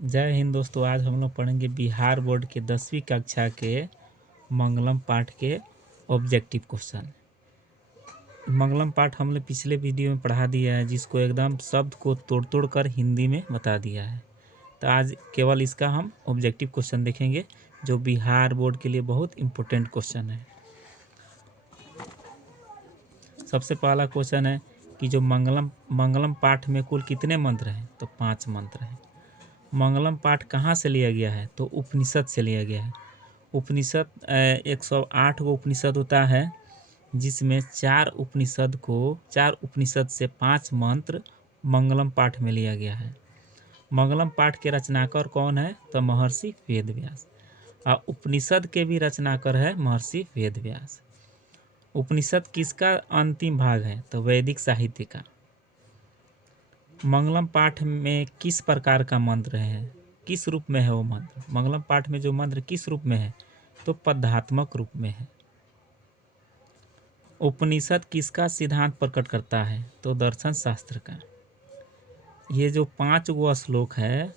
जय हिंद दोस्तों। आज हम लोग पढ़ेंगे बिहार बोर्ड के 10वीं कक्षा के मंगलम पाठ के ऑब्जेक्टिव क्वेश्चन। मंगलम पाठ हमने पिछले वीडियो में पढ़ा दिया है, जिसको एकदम शब्द को तोड़ तोड़ कर हिंदी में बता दिया है। तो आज केवल इसका हम ऑब्जेक्टिव क्वेश्चन देखेंगे, जो बिहार बोर्ड के लिए बहुत इम्पोर्टेंट क्वेश्चन है। सबसे पहला क्वेश्चन है कि जो मंगलम पाठ में कुल कितने मंत्र हैं? तो 5 मंत्र हैं। मंगलम पाठ कहाँ से लिया गया है? तो उपनिषद से लिया गया है। उपनिषद 108 गो उपनिषद होता है, जिसमें 4 उपनिषद से 5 मंत्र मंगलम पाठ में लिया गया है। मंगलम पाठ के रचनाकार कौन है? तो महर्षि वेदव्यास। और उपनिषद के भी रचनाकार है महर्षि वेदव्यास। उपनिषद किसका अंतिम भाग है? तो वैदिक साहित्य का। मंगलम पाठ में किस प्रकार का मंत्र है? किस रूप में है वो मंत्र? मंगलम पाठ में जो मंत्र किस रूप में है? तो पद्यात्मक रूप में है। उपनिषद किसका सिद्धांत प्रकट करता है? तो दर्शन शास्त्र का। ये जो 5 गो श्लोक है,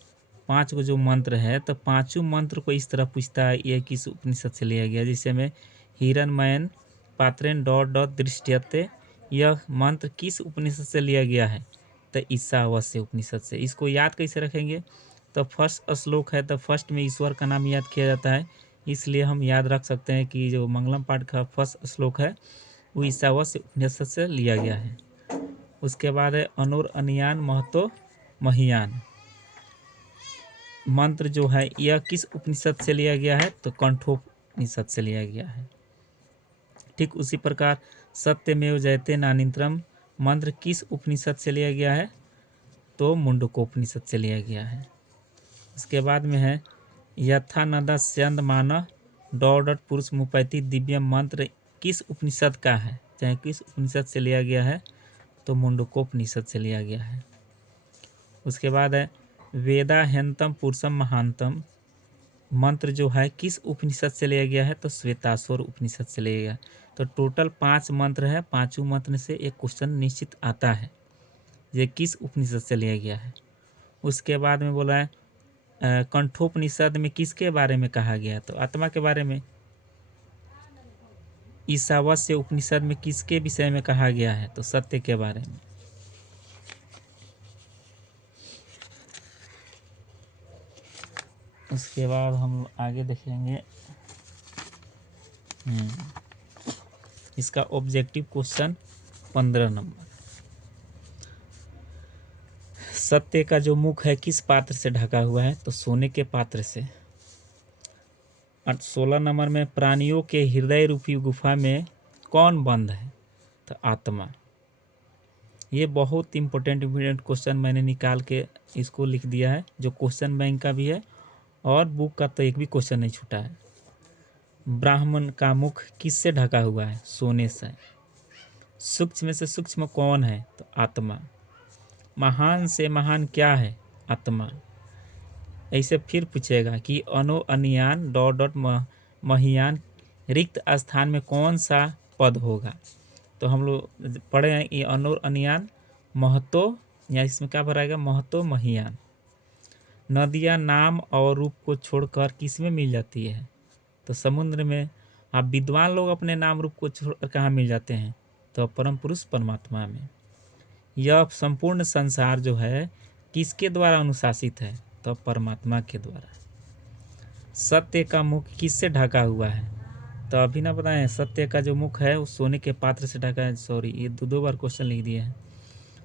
5 गो जो मंत्र है, तो पांचों मंत्र को इस तरह पूछता है ये किस उपनिषद से लिया गया। जैसे में हिरण्मयन पात्रेण डॉट डॉट दृष्टयते, यह मंत्र किस उपनिषद से लिया गया है? तो ईशावास्य उपनिषद से। इसको याद कैसे रखेंगे? तो फर्स्ट श्लोक है, तो फर्स्ट में ईश्वर का नाम याद किया जाता है, इसलिए हम याद रख सकते हैं कि जो मंगलम पाठ का फर्स्ट श्लोक है वो ईशावास्य उपनिषद से लिया गया है। उसके बाद है अनोर अनियान महतो महियान। मंत्र जो है यह किस उपनिषद से लिया गया है? तो कंठोपनिषद से लिया गया है। ठीक उसी प्रकार सत्यमेव जयते नानित्रम मंत्र किस उपनिषद से लिया गया है? तो मुंडकोपनिषद से लिया गया है। इसके बाद में है यथा नदा स्यंद मान डॉट पुरुष मुपैति दिव्य मंत्र किस उपनिषद का है? चाहे किस उपनिषद से लिया गया है? तो मुंडकोपनिषद से लिया गया है। उसके बाद है वेदाहंतम पुरुषम महानतम मंत्र जो है किस उपनिषद से लिया गया है? तो श्वेताश्वर उपनिषद से लिया गया। तो टोटल 5 मंत्र है, पांचों मंत्र से एक क्वेश्चन निश्चित आता है, ये किस उपनिषद से लिया गया है। उसके बाद में बोला है कंठोपनिषद में किसके बारे में कहा गया? तो आत्मा के बारे में। ईशावास्य उपनिषद में किसके विषय में कहा गया है? तो सत्य के बारे में। उसके बाद हम आगे देखेंगे इसका ऑब्जेक्टिव क्वेश्चन 15 नंबर। सत्य का जो मुख है किस पात्र से ढका हुआ है? तो सोने के पात्र से। 16 नंबर में प्राणियों के हृदय रूपी गुफा में कौन बंद है? तो आत्मा। ये बहुत इम्पोर्टेंट क्वेश्चन मैंने निकाल के इसको लिख दिया है, जो क्वेश्चन बैंक का भी है और बुक का तो एक भी क्वेश्चन नहीं छूटा है। ब्राह्मण का मुख किससे ढका हुआ है? सोने से। सूक्ष्म में से सूक्ष्म कौन है? तो आत्मा। महान से महान क्या है? आत्मा। ऐसे फिर पूछेगा कि अनो अनियान डॉट डॉट महियान रिक्त स्थान में कौन सा पद होगा? तो हम लोग पढ़े हैं कि अनो अनियान महतो, या इसमें क्या भराएगा? महतो महियान। नदियाँ नाम और रूप को छोड़कर किस में मिल जाती है? तो समुद्र में। आप विद्वान लोग अपने नाम रूप को छोड़कर कहाँ मिल जाते हैं? तो परम पुरुष परमात्मा में। यह संपूर्ण संसार जो है किसके द्वारा अनुशासित है? तो परमात्मा के द्वारा। सत्य का मुख किससे ढका हुआ है? तो अभी ना बताएं, सत्य का जो मुख है वो सोने के पात्र से ढका है। सॉरी, ये दो बार क्वेश्चन लिख दिए हैं।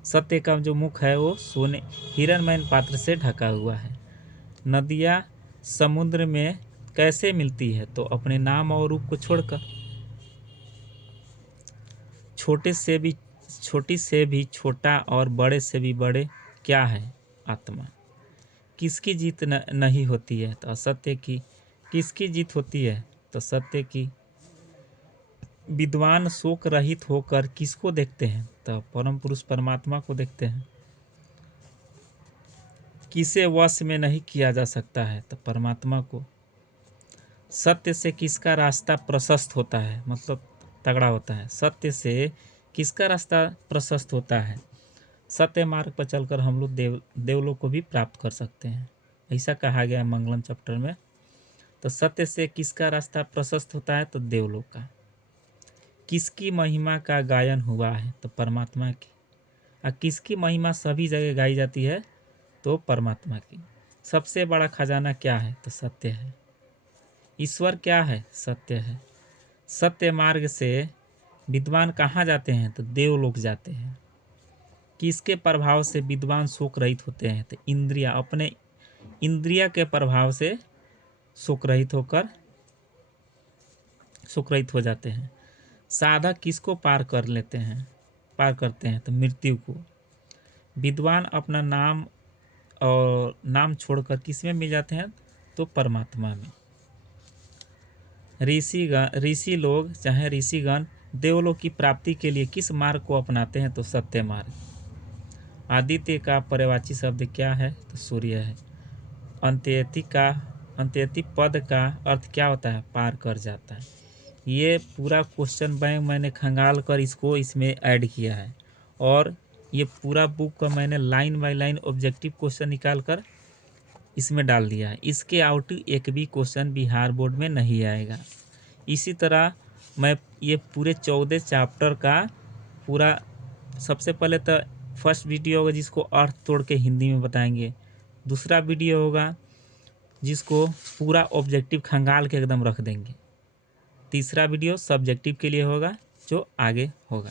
सत्य का जो मुख है वो सोने हिरणमय पात्र से ढका हुआ है। नदियाँ समुद्र में कैसे मिलती है? तो अपने नाम और रूप को छोड़कर। छोटी से भी छोटा और बड़े से भी बड़े क्या है? आत्मा। किसकी जीत नहीं होती है? तो असत्य की। किसकी जीत होती है? तो सत्य की। विद्वान शोक रहित होकर किसको देखते हैं? तो परम पुरुष परमात्मा को देखते हैं। किसे वश में नहीं किया जा सकता है? तो परमात्मा को। सत्य से किसका रास्ता प्रशस्त होता है? मतलब तगड़ा होता है। सत्य से किसका रास्ता प्रशस्त होता है? सत्य मार्ग पर चलकर हम लोग देवलोक को भी प्राप्त कर सकते हैं। ऐसा कहा गया है मंगलम चैप्टर में। तो सत्य से किसका रास्ता प्रशस्त होता है? तो देवलोक का। किसकी महिमा का गायन हुआ है? तो परमात्मा की। और किसकी महिमा सभी जगह गाई जाती है? तो परमात्मा की। सबसे बड़ा खजाना क्या है? तो सत्य है। ईश्वर क्या है? सत्य है। सत्य मार्ग से विद्वान कहाँ जाते हैं? तो देवलोक जाते हैं। किसके प्रभाव से विद्वान शोक रहित होते हैं? तो इंद्रिया, अपने इंद्रिया के प्रभाव से शोक रहित हो जाते हैं। साधक किसको पार करते हैं? तो मृत्यु को। विद्वान अपना नाम छोड़कर किस में मिल जाते हैं? तो परमात्मा में। ऋषि लोग चाहे ऋषिगण देवलोक की प्राप्ति के लिए किस मार्ग को अपनाते हैं? तो सत्य मार्ग। आदित्य का पर्यायवाची शब्द क्या है? तो सूर्य है। अंत्येति पद का अर्थ क्या होता है? पार कर जाता है। ये पूरा क्वेश्चन बैंक मैंने खंगाल कर इसमें ऐड किया है, और ये पूरा बुक का मैंने line by line objective question निकाल कर इसमें डाल दिया है। इसके आउट एक भी क्वेश्चन बिहार बोर्ड में नहीं आएगा। इसी तरह मैं ये पूरे 14 चैप्टर का पूरा, सबसे पहले तो फर्स्ट वीडियो होगा जिसको अर्थ तोड़ के हिंदी में बताएंगे। दूसरा वीडियो होगा जिसको पूरा ऑब्जेक्टिव खंगाल के एकदम रख देंगे। तीसरा वीडियो सब्जेक्टिव के लिए होगा जो आगे होगा।